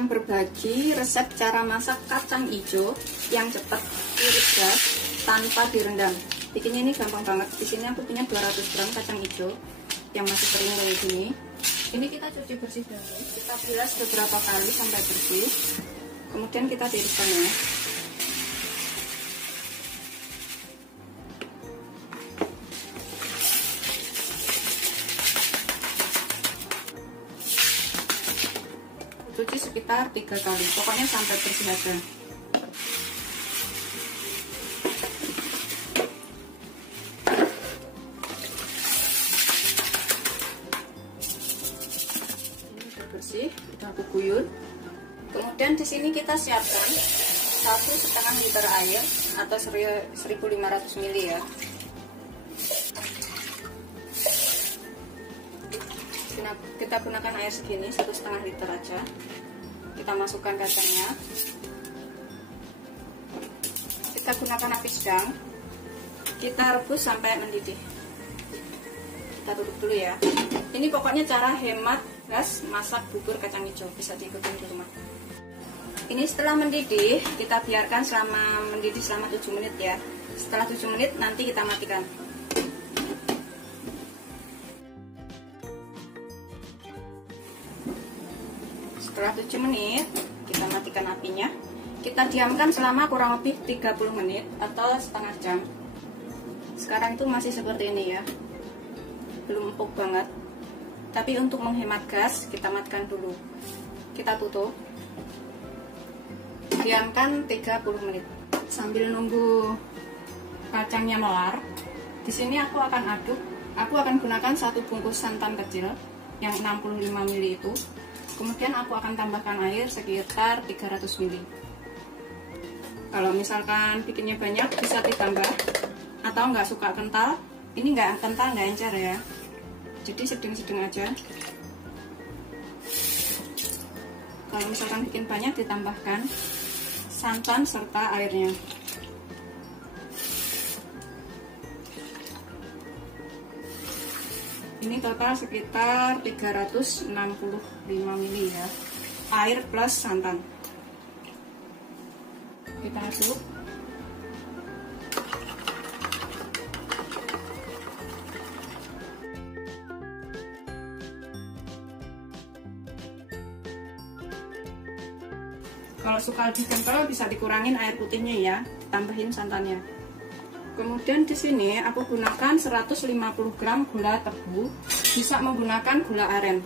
akan berbagi resep cara masak kacang hijau yang cepat, irit gas, tanpa direndam. Bikinnya ini gampang banget. Di sini aku punya 200 gram kacang hijau yang masih kering kayak gini. Ini kita cuci bersih dulu. Kita bilas beberapa kali sampai bersih. Kemudian kita tiriskan ya. Cuci sekitar 3 kali, pokoknya sampai bersih aja. Ini udah bersih, udah aku guyur. Kemudian di sini kita siapkan 1,5 liter air atau 1500 ml ya. Kita gunakan air segini 1,5 liter aja. Kita masukkan kacangnya. Kita gunakan api sedang. Kita rebus sampai mendidih. Kita tutup dulu ya. Ini pokoknya cara hemat gas masak bubur kacang hijau, bisa diikutin di rumah. Ini setelah mendidih, kita biarkan mendidih selama 7 menit ya. Setelah 7 menit nanti kita matikan. Setelah 7 menit, kita matikan apinya. Kita diamkan selama kurang lebih 30 menit atau setengah jam. Sekarang itu masih seperti ini ya. Belum empuk banget. Tapi untuk menghemat gas, kita matikan dulu. Kita tutup. Diamkan 30 menit. Sambil nunggu kacangnya melar, di sini aku akan aduk. Aku akan gunakan 1 bungkus santan kecil yang 65 ml itu. Kemudian aku akan tambahkan air sekitar 300 ml. Kalau misalkan bikinnya banyak bisa ditambah, atau nggak suka kental, ini nggak kental nggak encer ya, jadi sedang-sedang aja. Kalau misalkan bikin banyak ditambahkan santan serta airnya. Ini total sekitar 365 ml ya, air plus santan. Kita aduk. Kalau suka lebih kental bisa dikurangin air putihnya ya, tambahin santannya. Kemudian di sini aku gunakan 150 gram gula tebu, bisa menggunakan gula aren.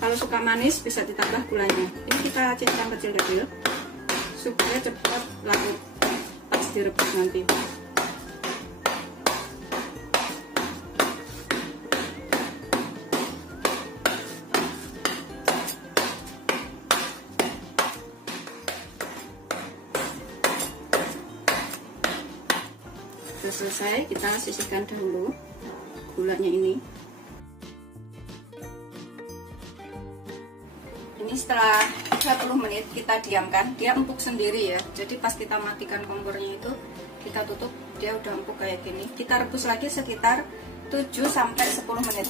Kalau suka manis bisa ditambah gulanya. Ini kita cincang kecil-kecil supaya cepat larut pas direbus nanti. Sudah selesai, kita sisihkan dahulu gulanya ini. Ini setelah 30 menit kita diamkan, dia empuk sendiri ya. Jadi pas kita matikan kompornya itu, kita tutup, dia udah empuk kayak gini. Kita rebus lagi sekitar 7-10 menit.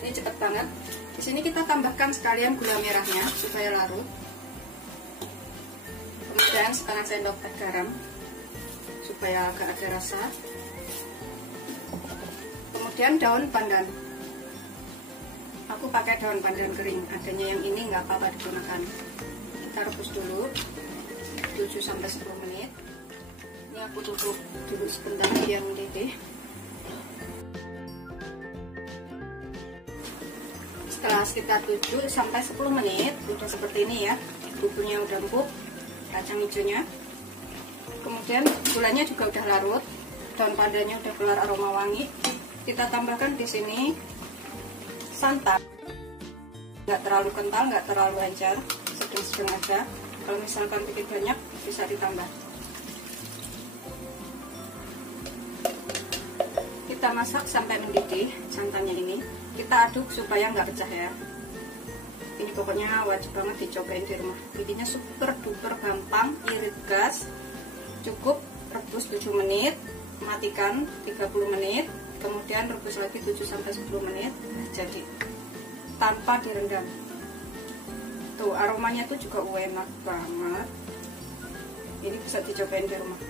Ini cepet banget. Di sini kita tambahkan sekalian gula merahnya supaya larut. Kemudian setengah sendok teh garam supaya agak ada rasa. Kemudian daun pandan. Aku pakai daun pandan kering, adanya yang ini nggak apa-apa digunakan. Kita rebus dulu 7-10 menit. Ini aku tutup dulu sebentar biar mendidih. Setelah sekitar 7-10 menit, udah seperti ini ya. Buburnya udah empuk, kacang hijaunya. Kemudian gulanya juga udah larut, daun pandannya udah keluar aroma wangi. Kita tambahkan di sini santan, nggak terlalu kental, nggak terlalu encer, sedang-sedang aja. Kalau misalkan bikin banyak bisa ditambah. Kita masak sampai mendidih santannya ini. Kita aduk supaya nggak pecah ya. Ini pokoknya wajib banget dicobain di rumah. Bikinnya super duper gampang, irit gas. Cukup rebus 7 menit, matikan 30 menit, kemudian rebus lagi 7-10 menit, jadi tanpa direndam. Tuh aromanya tuh juga enak banget. Ini bisa dicobain di rumah.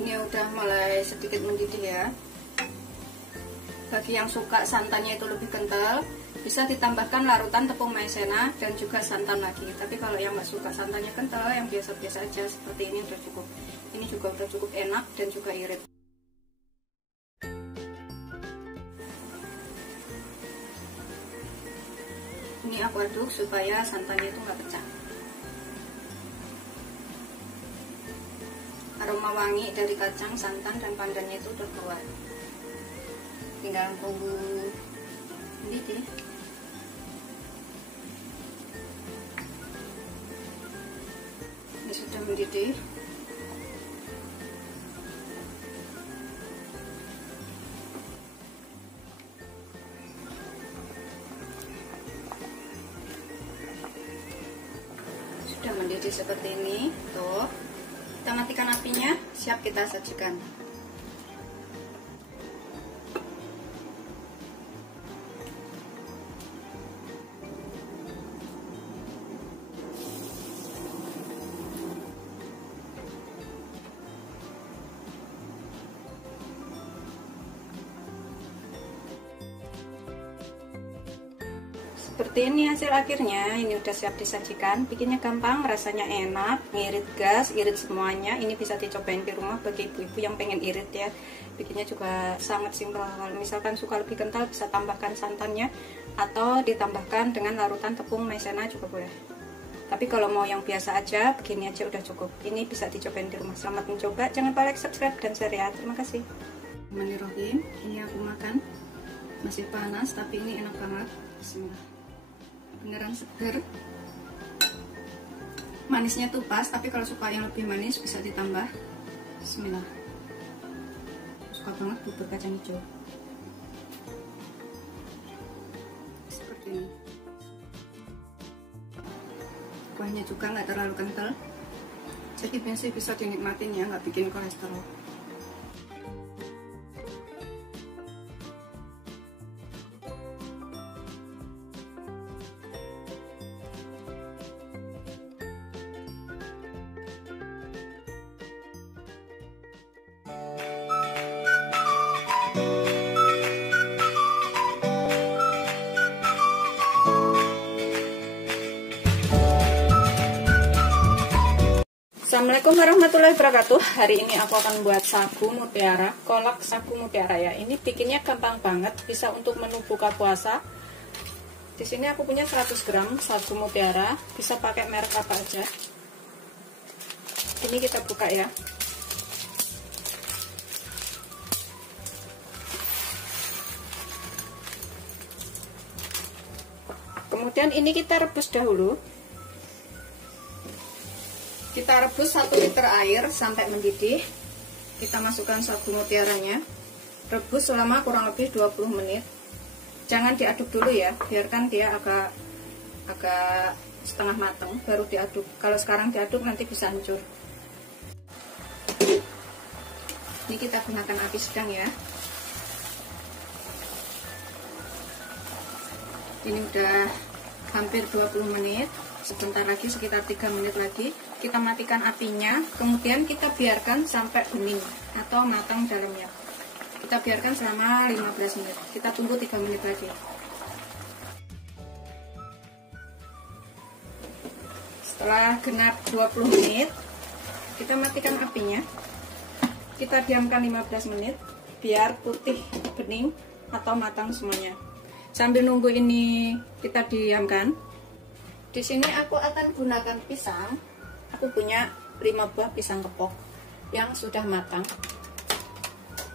Ini udah mulai sedikit mendidih ya. Bagi yang suka santannya itu lebih kental, bisa ditambahkan larutan tepung maizena dan juga santan lagi. Tapi kalau yang nggak suka santannya kental, yang biasa-biasa aja seperti ini udah cukup. Ini juga udah cukup enak dan juga irit. Ini aku aduk supaya santannya itu nggak pecah. Aroma wangi dari kacang, santan, dan pandannya itu udah keluar. Tinggal tunggu mendidih. Ini sudah mendidih. Sudah mendidih seperti ini. Tuh, kita matikan apinya, siap kita sajikan. Seperti ini hasil akhirnya. Ini udah siap disajikan. Bikinnya gampang, rasanya enak, ngirit gas, irit semuanya. Ini bisa dicobain di rumah bagi ibu-ibu yang pengen irit ya. Bikinnya juga sangat simpel. Kalau misalkan suka lebih kental, bisa tambahkan santannya atau ditambahkan dengan larutan tepung maizena juga boleh. Tapi kalau mau yang biasa aja, begini aja udah cukup. Ini bisa dicobain di rumah. Selamat mencoba. Jangan lupa like, subscribe, dan share ya. Terima kasih. Bismillahirrahmanirrahim. Ini aku makan. Masih panas, tapi ini enak banget. Bismillah. Beneran seger. Manisnya tuh pas, tapi kalau suka yang lebih manis bisa ditambah. Bismillah. Suka banget bubur kacang hijau seperti ini. Kuahnya juga nggak terlalu kental, jadi masih bisa dinikmatin ya, nggak bikin kolesterol. Assalamualaikum warahmatullahi wabarakatuh. Hari ini aku akan buat sagu mutiara, kolak sagu mutiara ya. Ini bikinnya gampang banget, bisa untuk menu buka puasa. Di sini aku punya 100 gram sagu mutiara, bisa pakai merek apa aja. Ini kita buka ya. Kemudian ini kita rebus dahulu. Kita rebus 1 liter air sampai mendidih. Kita masukkan sagu mutiaranya. Rebus selama kurang lebih 20 menit. Jangan diaduk dulu ya, biarkan dia agak setengah matang baru diaduk. Kalau sekarang diaduk nanti bisa hancur. Ini kita gunakan api sedang ya. Ini udah hampir 20 menit. Sebentar lagi, sekitar 3 menit lagi kita matikan apinya, kemudian kita biarkan sampai bening atau matang dalamnya. Kita biarkan selama 15 menit. Kita tunggu 3 menit lagi. Setelah genap 20 menit, kita matikan apinya. Kita diamkan 15 menit biar putih, bening atau matang semuanya. Sambil nunggu ini kita diamkan. Di sini aku akan gunakan pisang. Aku punya 5 buah pisang kepok yang sudah matang.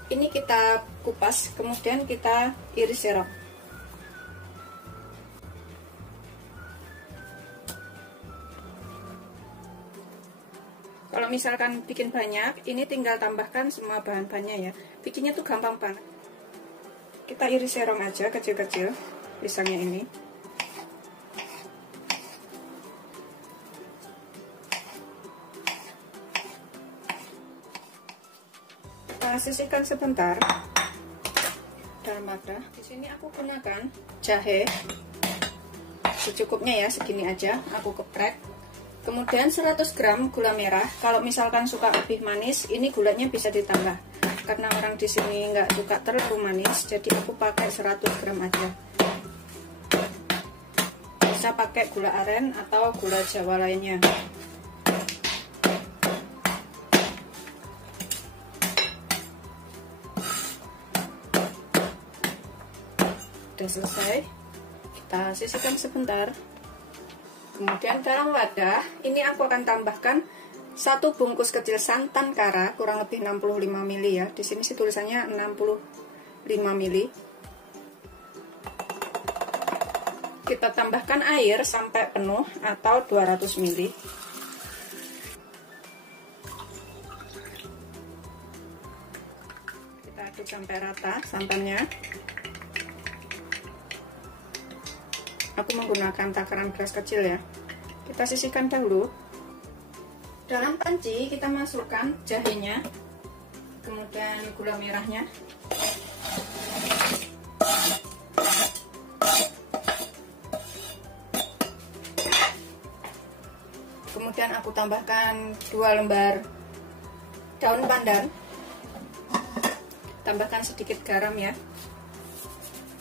Ini kita kupas, kemudian kita iris serok. Kalau misalkan bikin banyak, ini tinggal tambahkan semua bahan-bahannya ya. Bikinnya tuh gampang banget. Kita iris serong aja kecil-kecil pisangnya ini. Kita sisihkan sebentar. dalam wadah. Di sini aku gunakan jahe secukupnya ya, segini aja aku geprek. Kemudian 100 gram gula merah. Kalau misalkan suka lebih manis, ini gulanya bisa ditambah. Karena orang di sini nggak suka terlalu manis, jadi aku pakai 100 gram aja. Bisa pakai gula aren atau gula Jawa lainnya. Udah selesai, kita sisihkan sebentar. Kemudian dalam wadah ini aku akan tambahkan 1 bungkus kecil santan kara, kurang lebih 65 ml ya. Di sini sih tulisannya 65 ml. Kita tambahkan air sampai penuh atau 200 ml. Kita aduk sampai rata santannya. Aku menggunakan takaran gelas kecil ya. Kita sisihkan dahulu. Dalam panci kita masukkan jahenya, kemudian gula merahnya, kemudian aku tambahkan 2 lembar daun pandan, tambahkan sedikit garam ya,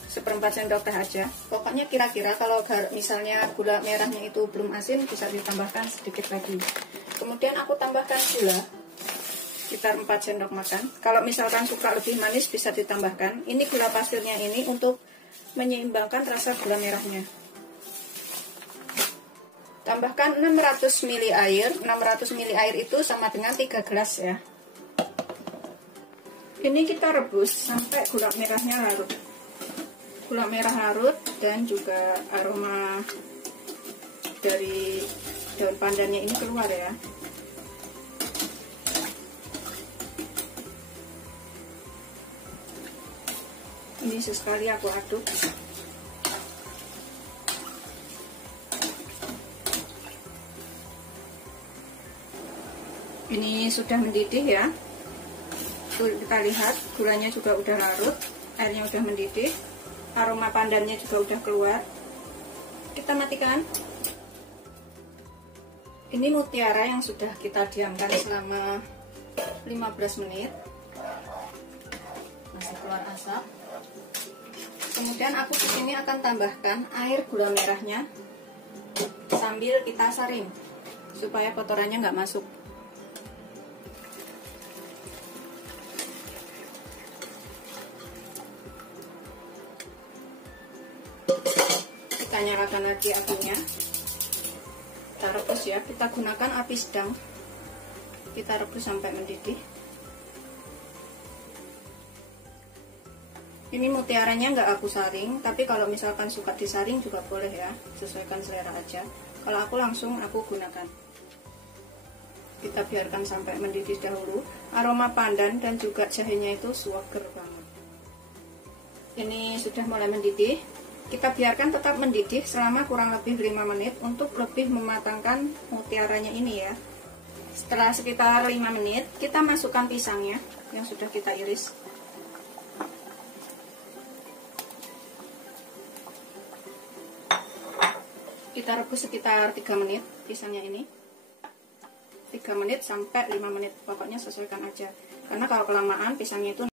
1/4 sendok teh aja. Pokoknya kira-kira kalau misalnya gula merahnya itu belum asin, bisa ditambahkan sedikit lagi. Kemudian aku tambahkan gula sekitar 4 sendok makan. Kalau misalkan suka lebih manis bisa ditambahkan. Ini gula pasirnya ini untuk menyeimbangkan rasa gula merahnya. Tambahkan 600 ml air. 600 ml air itu sama dengan 3 gelas ya. Ini kita rebus sampai gula merahnya larut. Gula merah larut dan juga aroma dari daun pandannya ini keluar ya. Ini sesekali aku aduk. Ini sudah mendidih ya. Tuh, kita lihat gulanya juga udah larut, airnya udah mendidih. Aroma pandannya juga udah keluar. Kita matikan. Ini mutiara yang sudah kita diamkan selama 15 menit. Masih keluar asap. Kemudian aku di sini akan tambahkan air gula merahnya sambil kita saring supaya kotorannya nggak masuk. Kita nyalakan lagi apinya, kita rebus ya, kita gunakan api sedang, kita rebus sampai mendidih. Ini mutiaranya nggak aku saring, tapi kalau misalkan suka disaring juga boleh ya, sesuaikan selera aja. Kalau aku langsung aku gunakan. Kita biarkan sampai mendidih dahulu. Aroma pandan dan juga jahenya itu seger banget. Ini sudah mulai mendidih. Kita biarkan tetap mendidih selama kurang lebih 5 menit untuk lebih mematangkan mutiaranya ini ya. Setelah sekitar 5 menit, kita masukkan pisangnya yang sudah kita iris. Kita rebus sekitar 3 menit pisangnya ini. 3 menit sampai 5 menit, pokoknya sesuaikan aja. Karena kalau kelamaan pisangnya itu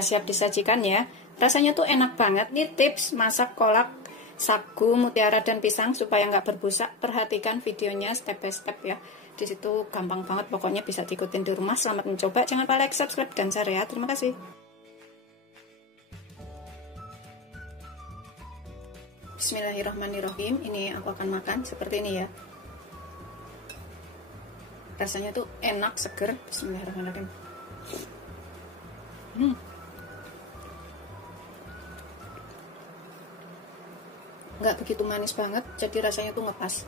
udah siap disajikan ya. Rasanya tuh enak banget. Ini tips masak kolak sagu, mutiara, dan pisang supaya nggak berbusa. Perhatikan videonya step by step ya. Di situ gampang banget, pokoknya bisa diikutin di rumah. Selamat mencoba. Jangan lupa like, subscribe, dan share ya. Terima kasih. Bismillahirrahmanirrahim. Ini aku akan makan seperti ini ya. Rasanya tuh enak, seger. Bismillahirrahmanirrahim. Nggak begitu manis banget, jadi rasanya tuh ngepas.